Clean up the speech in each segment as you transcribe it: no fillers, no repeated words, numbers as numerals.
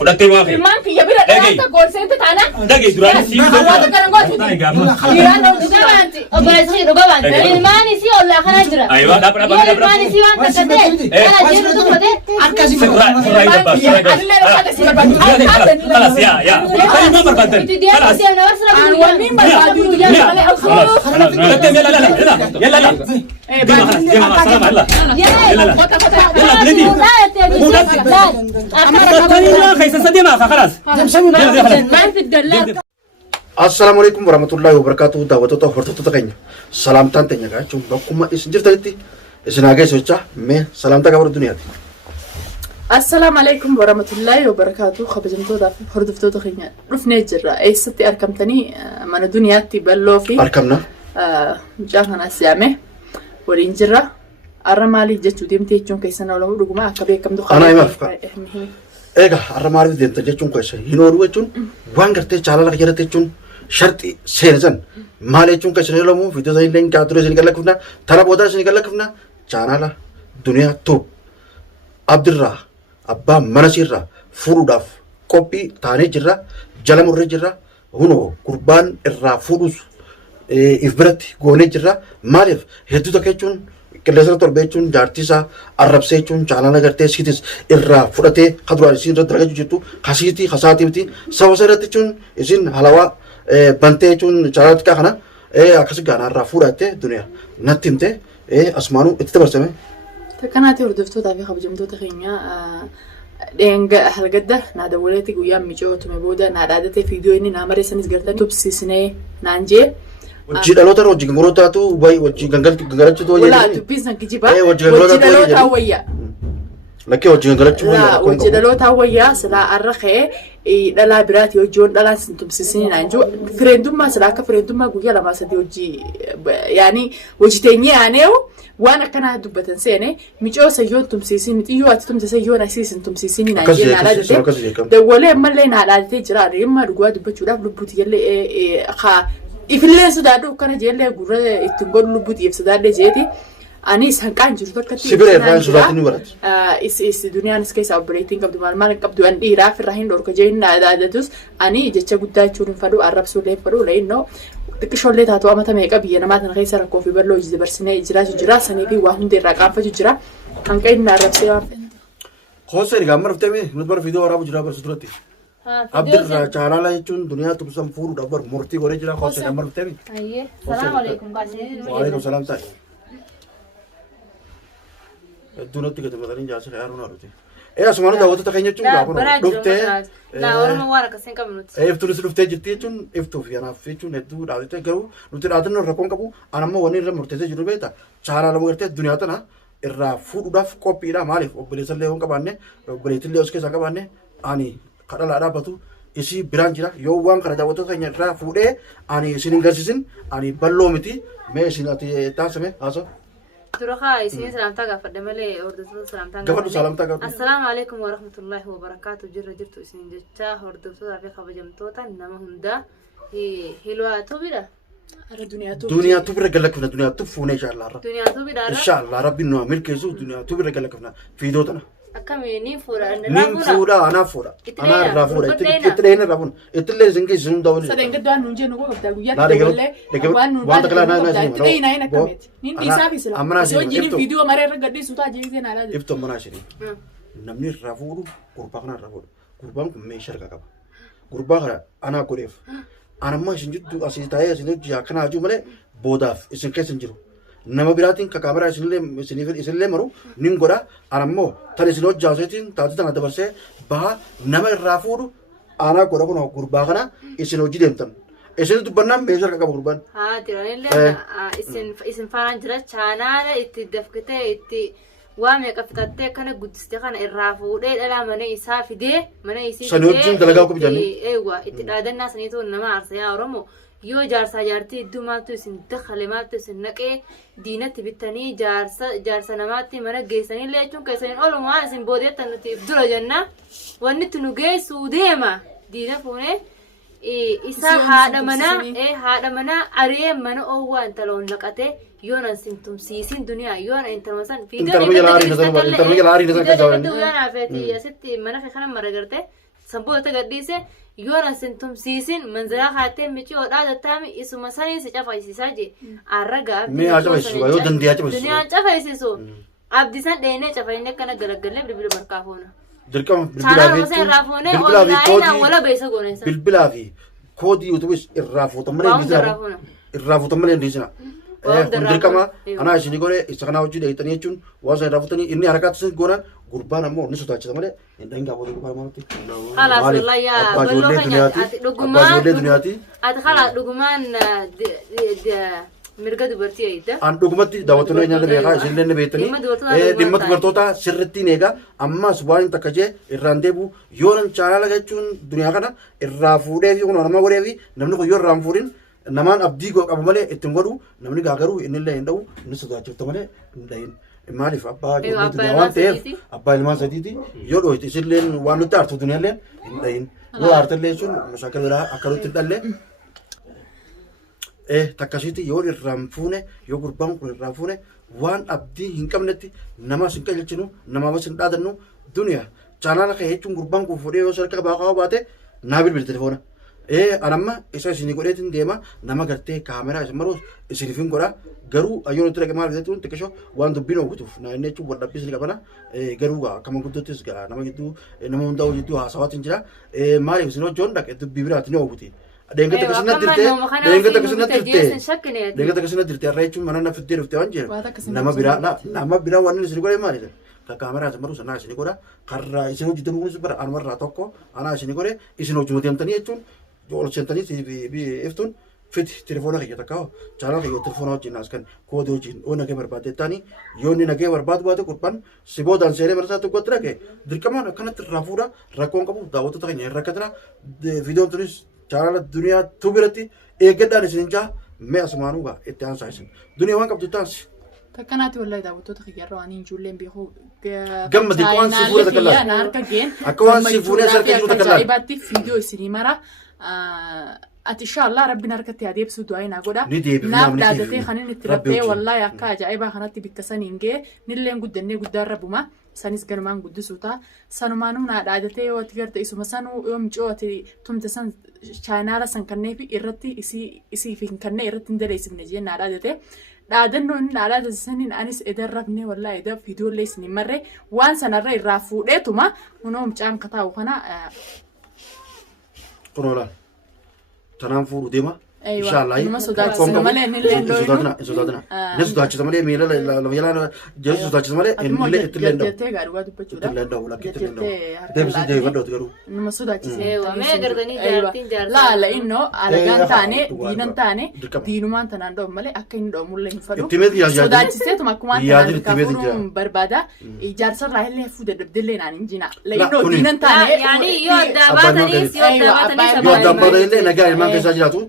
فلاتي واقع ما في يا بلا أنت قول سنت أنا دقي دراني سيم هذا كلام قلت يا أنا أنت أبغى يصير ربعان الماني سي ولا خنا جرا أيوة دابر الماني سي وانت كده أنا جيت تقول ده أركز خلاص يا ما بربدل خلاص يلا سلام الله يلا خلاص ما في الدلال السلام عليكم ورحمة الله وبركاته دعوتو هرتو تكيني سلام تانتيني كاچون بكما اسنجر تلتي اسناغي سوچا مي سلام تاغور الدنيا السلام عليكم ورحمة الله وبركاته خبجمتو دا هردفتو تخيني رفنا جرا اي ستي اركمتني من الدنيا تبلو في اركمنا جاهنا سيامه ولين جرا الرمالي جتو ديمتي جون كيسنا ولا رغما كبيكم دو انا ما افكر ايغا الرمالي ديمتا جون كيس هينور وچون وانغرتي چالالا جرتي چون شرطي سيرزن مالي چون كيس نلمو فيديو زين لين كاترو سين كلكفنا ترى بودا سين كلكفنا چانالا دنيا تو عبد الله أبا مناسيرة فروداف كوبي تاني جرا جلمور جرا هونو قربان الرا فروس إفبرت غوني جرا مالف هدو تكيچون كلاسر تربيچون جارتيسا عرب سيچون چالانا کرتے سيتس الرا فرته قدروا سين درجه جتو خاصيتي خاصاتيمتي سوسرتچون اسين حلاوا بنتيچون چارات کا خنا اكس غانا الرا فرته دنيا نتيمته اسمانو اتتبرسمه تكناتي وردفتو دافي خبجمتو تخينيا دينغ هلقده نادا وليتي قويام ميجو تمبودا نادادتي فيديو اني نامري سنس قرتني تبسيسني نانجي وجي دالوتا وجي غروتاتو باي وجي غنغلچو تو ولا تبيسن كجيبا وجي دالوتا ويا لكي وجي غنغلچو لا وجي دالوتا ويا سلا ارخه دلا براتي وجون دلا تبسيسني نانجو فريندوما سلا كفريندوما قويا لما سدي وجي يعني وجي تيني انيو وانا كان دبتن سنه ميجو سيون تمسيسين متيو اتتم سيون اسيسن تمسيسين ناجي على دوله ملينا على تجرا يما رغوا دبچو داف لبوت يله خا ifillee sodaadhu kana jeellee gurra ittiin godhu lubbuuti ibsadaadhe jeeti anis hanqaan jiru tokkotti sibire irraan sodaatini barat is duniyaan is keessa operating qabdu maal qabdu an dhiiraaf irraa hin dhorka jeen adaadatus ani jecha guddaa jechuun fadhu arrabsuu lee fadhu leeyno xiqqishoollee taatu amata meeqa biyya namaa tan keessa rakkoo fi balloo hojii dabarsinee jira sanii fi waa hundi irraa qaanfatu jira hanqa inni arrabsee waan khooseen gaamar fteme nutbar video waraabu jira bar suturati عبد الرجال يجون دنيا تبصم فور دبر مرتي ورجلا خاص نمر تبي أيه السلام عليكم قاسين وعليكم السلام تاي الدنيا تيجي تبغى جالس خيارنا روتي إيه أسمعنا دعوة تكيني جون لابون رفته لا أورما وارك سين كملت إيه فتوري رفته جتي جون إفتو في أنا في جون هدو رادته كرو روتي رادنا ركون كابو أنا ما وني رم مرتي جرو بيتا شهر على مغرته الدنيا تنا الرافود وداف كوبي را مالف وبريسل لهم كبانة وبريتل لهم كذا كبانة أني kadala ada batu isi biranjira yo wang kada jawato kanya ra fude ani sinin garsisin ani ballo miti me sinati tasme aso تروخا يسين سلام تاغا فدمله اوردو سلام تاغا gafadu salam taga السلام عليكم ورحمة الله وبركاته جرجرتو اسين جتا اوردو في خبجمتوتا نما هندا هيلوا توبيدا دنيا تبر galakna دنيا تفونه ان شاء الله دنيا توبيدا ان شاء الله ربي نو عمل كيزو دنيا تبر galakna فيدوتنا أكمل نيفورا نيم فورا أنا فورا أنا رافورا إتلين رافون إتلين زنكي زون داون سدين قدوان نونجي نقول قبضة ويا تقول وان تقول تدين هنا كميت نين بيسافي سلا سوجي فيديو مرة رجعتي سوتا جيزين على ده إفتو مناشري نمني رافورو قربانا رافور قربان ميشر كعب قربان أنا كوريف أنا ما شنجد أسيتاي أسينو جاكنا أجو مله بوداف إسن كيسنجرو nama biratin ka kamera isinle maru ningora anammo tani sino jasetin taati tana dabarse ba nama rafudu ana gora kono gurba kana isino jidemtan isin dubanna mejar ka gurban ha tiranille isin faran jira chanala itti dafkete itti waame qaftatte kana gudiste kana irrafude dala mane isa fide mane isi sanojin dalaga ko bijani ewa itti dadanna sanito nama arsaya oromo yoo jaarsa jaartii iddoo maaltu isin dakhale maaltu isin naqee diinatti bitanii jaarsa namaatti mana geessanii illee jechuun keessaniin oolumaa isin boodeettan nuti dura jenna wanni itti nu geessuu deema diina fuunee isa haadha manaa aree mana oowwaa intaloon naqatee yoona isin tumsiisin duniyaa yoona intaloon san fiidoo yoo naafeeti asitti mana fi kana mara gartee Samboota gadhiise yoo nasin tumsiisin manzara haatee michi odhaa dattaami isuma sanii si cafaysiisaa je arragaa mi'a cafaysiisu yoo dandeeyaa cafaysiisu duniyaan cafaysiisu abdisan dheenee cafayinee kana galagalee bilbila barkaafoona dirqama bilbilaa fi koodii yuutuubis irraa fuutamu dandeessina kun dirqama anaa isinii godhe isa kanaa hojii dheeyitanii jechuun waan sana irraa fuutanii inni harakaatti isin goonaan gurbaan ammoo ni sodaachisa malee hin dhahin gaafatu gurbaan maalatti abbaa ijoollee duniyaati ati kalaas dhugumaan mirga dubartii eeyidda an dhugumatti daawwattoonni nyaata beekaa isinillee ni beektanii dhimma dubartootaa sirriitti eegaa ammas waan hin takka jee irraan deebi'u yoo nan chaanaala jechuun duniyaa kana irraa fuudhee fi kunoo nama godhee fi namni kun yoo irraa hin fuudhin namaan abdii qabu malee ittiin godhu namni gaagaruu innillee hin dha'u inni sodaachifta malee hin dhahin maaliif abbaa ijoollee duniyaa waan ta'eef abbaa ilmaan sadiiti yoo dhooyte isinillee waan nutti aartu duniyaallee hin dhahin yoo aartallee sun mashaakil biraa akka nutti hin dhalle takkasitti yoo irraan fuune yoo gurbaan kun irraan fuune waan abdii hin qabnetti namas hin qajeelchinu namaafis hin dhaadannu duniyaa chaanaala kee jechuun gurbaan kun fuudhee yoo sarka baaqaa baate naa bilbil telefoona anamma isa isinii godheetiin deema nama gartee kaameraa isin maruus isiniif hin godha garuu ayyoon itti dhaqee maal bitattuun xiqqishoo waan dubbiin hoogutuuf naa inni jechuun waldhabbii isin qabana garuu akkama guddootis nama gidduu nama hundaa'u jidduu haasawaatiin jira maaliif isin hojjoon dhaqe dubbii biraatiin hooguti. Dengata kesana dirte, dengata kesana dirte. Arra jechuun mana na fiddee dhuftee waan jira. Nama biraa waan inni isin godhe maalidha? Ka kaameraa isin maruus anaa isin godha. Karraa isin hojjetan kunis bara anumarraa tokko anaa isin godhe isin hojii deemtanii jechuun ol seentanii iftuun fiti telefoona kiyya takkaa chaanaa kiyya telefoona wajjin askan koodii wajjin oo nagee barbaadde taanii yoo inni nagee barbaadu baate gurbaan si boodaan seenee barasaa tokkotti dhaqee dirqamaan akkanatti irraa fuudha rakkoon qabu daawwattoota keenya hin rakkatana viidiyoon tunis chaanala duniyaa tubiratti eeggadhaan isin jaa mee asumaanuu gaa itti aansaa isin duniyaa waan qabdu taansi. Takkanaati wallahi daawwattoota kiyyarra waan hin ijoolleen beekuu gammadi akka waan si fuudhe takkallaa akka waan si fuudhee sarka jiru takkallaa ajaa'ibaatti viidiyoo isinii mara ati inshallah rabbiin harkatti adeebsu du'aa naa godha naaf dhaadatee kan inni itti rabbee wallahi akka ajaa'ibaa kanatti bikka saniin ga'e nilleen guddannee guddaan rabbuma sanis ganumaan guddisuu ta'a sanumaanuu naa dhaadatee yoo ati garta isuma sanuu yoo micoo ati tumte san chaanaala san kannee fi irratti isii fi hin kannee irratti hin daleessifne jee naa dhaadatee dhaadannoo inni dhaadhaa saniin anis edan rabnee wallahi edan viidiyoolee isin marre waan sanarra irraa fuudheetuma kunoo mucaan kataa'u kana kunoolaa tanaan fuudhu deema inshallah nama sodaachisa malee inni sodaatna ne sodaachisa malee miila lama jalaan jeesu sodaachisa malee inni itti lenda jettee gaadhugaa dubbachuudha itti lenda wala itti lenda deebisee deebifadhooti garuu nama sodaachise mee gartanii jaartiin jaarsa laala innoo alagaan taane diinan taane diinumaan tanaan dha'u malee akka inni dha'u mullee hin fadhu sodaachiseetuma akkuma tanaan barbaada ijaarsarraa illee fuudhe dabdillee naan hin jina innoo diinan taane yaani yoo addaa baataniis yoo addaa baatanii nagaa ilmaan keessaa jiraatu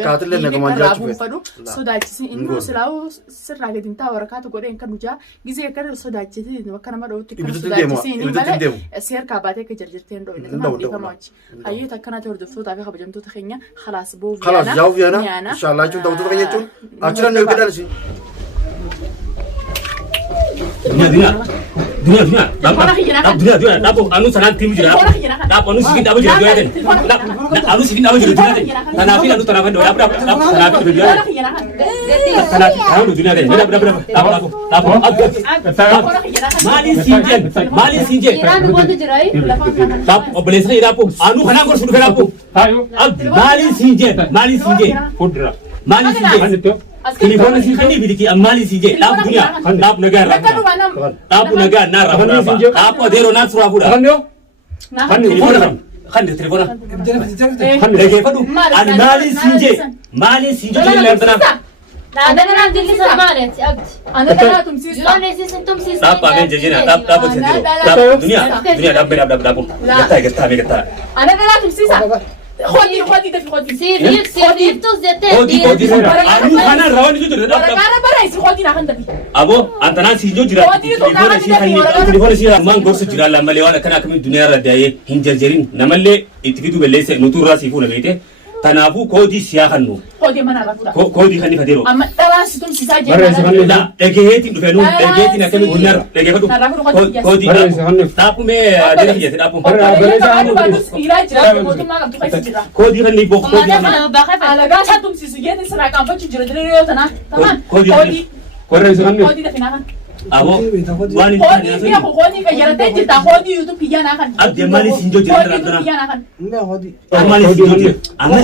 takkaatille nagamaan jiraachuu fedhu sodaachisi inni silaa'u sirraa gadi hin taa'u waraqaatu godheen kan hojaa gisee akka sodaachisi bakka nama dha'utti kan sodaachisi inni malee seerkaa baatee akka jarjartee hin dhoo'ine nama beekamaa wajji hayyoota akkanaati hordoftootaa fi kabajamtoota keenya khalaas boof khalaas jaa'uuf yaana inshallah jechuun daawwattoota keenya jechuun achirra nu eeggadhaan isin dunia dapo anu sanan tim jira dapo anu sikin dapo jira jira anu sikin dapo jira jira tanafi anu tanafi do dapo tanafi jira tanafi anu dunia deh dapo mali sinjen anu bondo jirai dapo oblesa dapo anu kana gor sudu dapo mali sinjen pudra mali sinjen Telephone sih kan dibeli amali sih je, tap dunia, tap negara, tap negara, nara, tap adero nara surah pura. Kan telefon, lagi apa tu? Mali sih je jadi lantana. Ada orang jadi sama ni, anda dah tumsi, tap apa jadi na, tap jadi, tap dunia, tap berapa, kita. Anda dah tumsi sah. خودي ده في خودي سيف توزته خودي anu kana rawan itu tuh karena bara isi خودي nak hendak abo antara si jo jira telefon si man gorsu jira la malewana kana kami dunia radaye hinjarjerin namalle itfidu belle se nutura si fu nagaite tanafu kodi siya hannu koodii mana irraa fuudha. Koodii kan ifa diroo. Amma dhabaan si tumsiisaa jee. Dhageetiin dhufe nuun dhageetiin akkamitti hundarra dhageeffatu. Koodii dhaabumee adeera hiyyate dhaabuun. Koodii kan ni bokku. Alagaa isaa tumsiisu jeetiin siraa qaanfachuu jira jira yoo tanaa. Koodii. Koodii dafinaa kan. Abo waan hin taane asii koodii fayyadattee jirta koodii yuutuub biyyaa kan abdii maali siin joo jira koodii biyyaa kan maali siin joo jira amma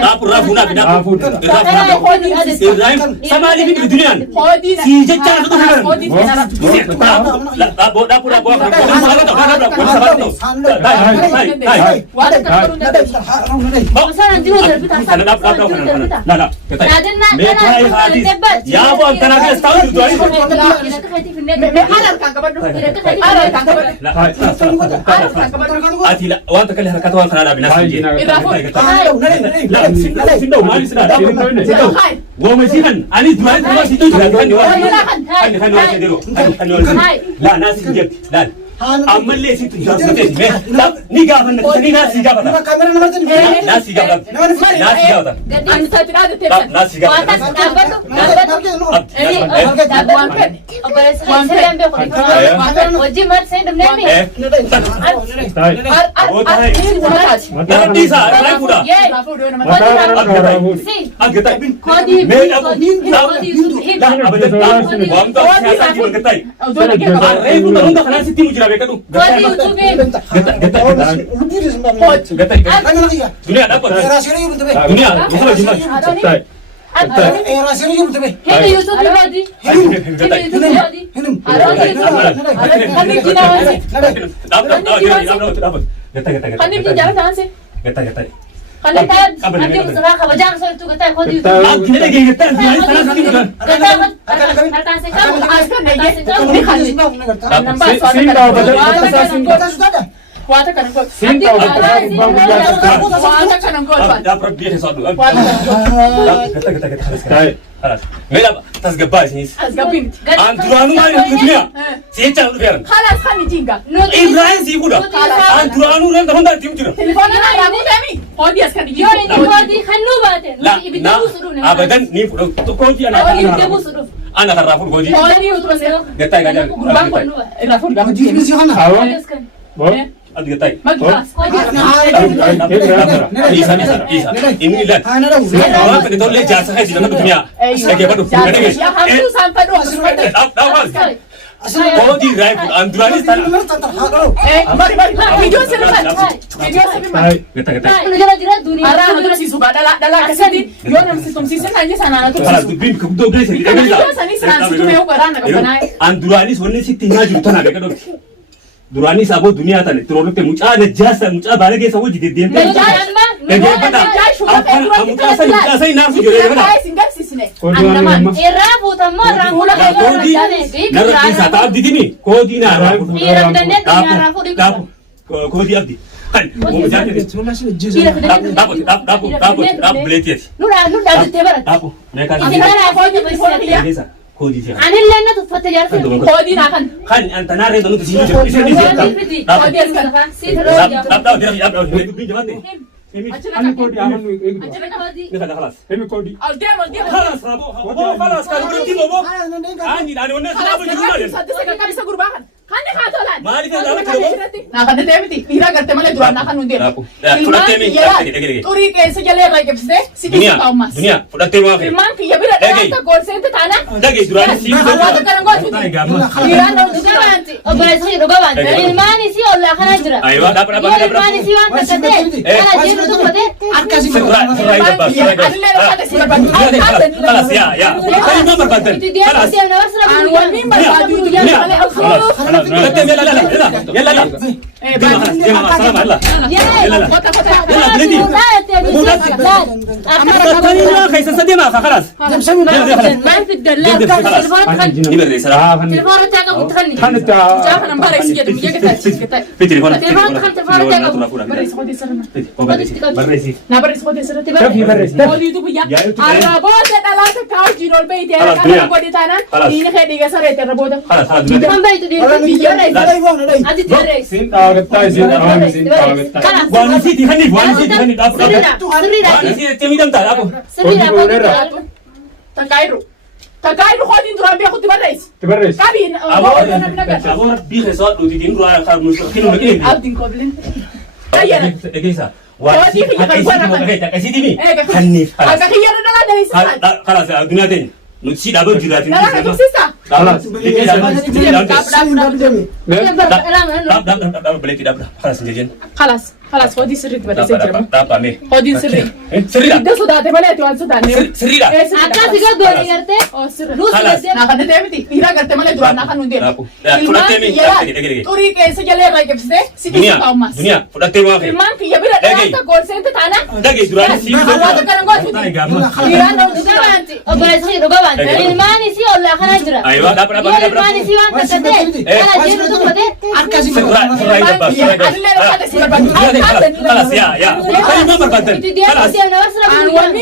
taapu raafuna bida samaali bin duniyaan si jecha يا ابو انت انا قاعد استوعب دوالي لا وانت كل حركات وانت انا بنفس ومسيحا انا دوالي ما سيتو لا ناس جبت لا أما اللي سيتو جابتني لا نيجابنا تاني ناس جابنا ناس جابنا ناس جابنا أنا ساتنا هذا ناس جابنا dunia dapat dunia bukan cuma rasanya YouTube be. Hele YouTube lagi. Hele YouTube lagi. Kami di jalan tangan sih. Kali tadi, nanti usaha kawajan soal itu kata kau di YouTube. Kita lagi kita di sana sana juga. Kata saya kamu asal nanya ini kali. Nampak soalnya Kuata kan kau. Kuata kan kau. Dapat dia sesuatu. Kita. Mela tas gabay sini. Tas gabin. Anturanu mari dunia. Siapa yang biar? Kalas kan dijingga. Ibrahim sih kuda. Anturanu orang dah hendak tim cura. Telepon anak aku kami. Kodi askan dijingga. Yo ini kodi kanu baten. Nah, abadan ni kuda. Tu kodi anak. Anak terrafur kodi. Kodi terus ya. Getai gajan. Kurban kau. Rafur gajan. Jadi mana? Aduh getai. Magkas. Isa. Ini lihat. Orang kita lihat jasa hai di dalam dunia. Sebagai apa tu? Ya harus sampai dua. Kodi right. Anturani sana. Mari. Video sebentar. Getai. Jira dunia. Arah terus si suba dalam kesini. Yo nam si tum si senanya sana tu. Kalau tu bim kudo beli sendiri. Video sana sana si tu meo kerana kesana. Anturani sebenarnya sih tinggal juta nabe kan. Durani sabo dunia tane terlalu mucha ada jasa mucha balik ke sabo jadi dia. Mucha saya nafsu jadi mana? Era buta marah. Kodi. Narasi satu abdi ini. Kodi nara. Kodi abdi. Kan, mau jadi ni. Dapat beliau. Nuda tebara. Dapat. Mereka. Kodi sih. Ani lena tu foto jar. Kodi nakan. Kan antara itu tu sini. Kodi askan. Dapat dia itu pinjam ni. Ini kodi aman itu. Ini dah kelas. Ini kodi. Aldia. Kelas, Rabu. Kelas kalau berhenti bobo. Ani ada mana Rabu juga ni. Satu sekali kami segurbakan. Kan dia katalan. Mari kita dapat bobo. Nakan dia tebiti. Ira kerja malah dua nakan undir. Sudah temi. Turi ke sejalan lagi pasti. Sikit tahu mas. Dunia. Sudah temi apa? Firman kia bila dah gol sente tanah. Dagi durani sih. Awak kan gol tu. Ira nak juga nanti. Obat sih doga ban. Firman sih Allah kan aja. Ayo dapat. Firman sih wan kata. Kalau dia tu kata. Arkasi. Kelas ya. Kayu nomor banten. Kelas. Anwar ni berbaju tu yang paling aku. Yalla. Dia salam Allah. Kota. Yalla beli. تاني ما خيس سديما خلاص ما في الدلال نبرر سلام تلفون تاعك وتخني خانت جاف انا مبارك سيجد مجيك تاعك في تليفون تلفون تخن تلفون تاعك بريس خدي سرنا برسي نا بريس خدي سرنا كيف برس خدي تو بيا الرابوت لا تكاو جيرو البيت انا كان قولي تانا دين خدي سرت الرابوت خلاص خلاص كم بيت دي ادي تريس سين تاغتا سين تاغتا سين تاغتا وانا سيتي خني وانا سيتي خني سريرا وانا سيتي تميدم تا ابو سريرا تكايرو خدي درام بياخد بريس تبرس كابين ابو بيخ صوت دي دين رو خار مش كيلو مكين عبدين قبلين ايانا اجيسا كسيدي خني خلاص خلاص الدنيا تاني نسي دابا جيراتي خلاص خلاص نجين خلاص خدي سري تبدا سجرم دابا مي خدي سري سري ده صداته مالتي وان صدانه سري لا اكا سيغا دوري يرتي او سري روس لسه نا خدت تمتي يرا قلت مالتي وانا خنو دي طريق سجل ما يكفسه سيدي قوماس دنيا فدته واخي المان كي يبير ده جول سنت تانا دقي دراني سي هذا كان قول يرا نو دوغانتي اوبايس خي دوغانتي الماني سي ولا خناجرا ايوه دابا الماني سي وانت تدي انا جيرو دوغدي اركاسي خلاص يا خلي ما مربطن خلاص يلا خلاص